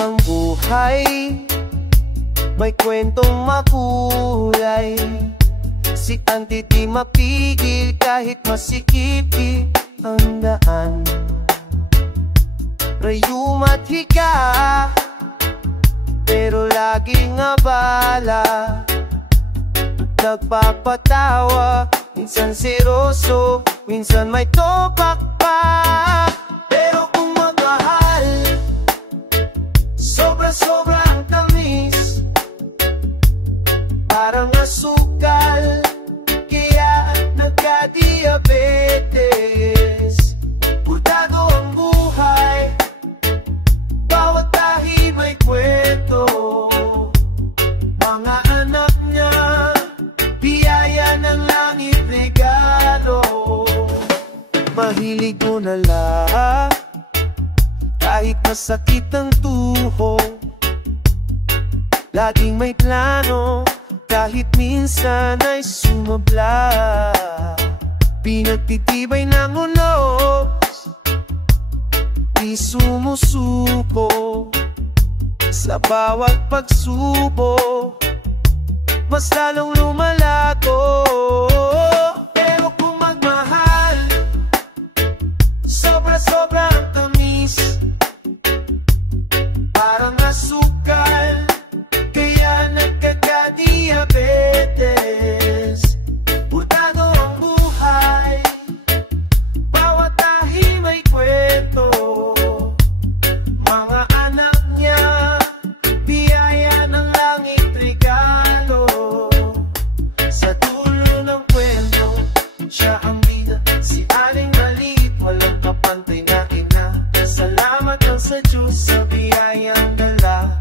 ang buhay, may kwentong makulay. Si Auntie di mapigil kahit masikip ang daan. Rayuma't higa, pero laging abala. Nagpapatawa, minsan seroso, minsan may topak pa. Pero kung magmahal, sobra-sobra ang tamis. Parang asukal, kaya nagka-diabetes. Purtado ang buhay, bawat tahi may kwento. Mga anak niya, biyaya ng langit regalo. Mahilig mo na lang, kahit masakit ang tuhod. Laging may plano, kahit minsan ay sumabla. Pinagtitibay ng unos, di sumusuko. Sa bawat pagsubok, mas lalong lumalago. Pero kung magmahal, sobra-sobra ang tamis. Parang asukal, kaya nagkaka-diabetes. Purtado ang buhay, bawat tahi may kwento. Mga anak niya, biyaya ng langit regalo. Sa dulo ng kwento, siya ang bida, si Aling Maliit, walang kapantay na ina. Salamat lang sa Diyos sa biyayang dala.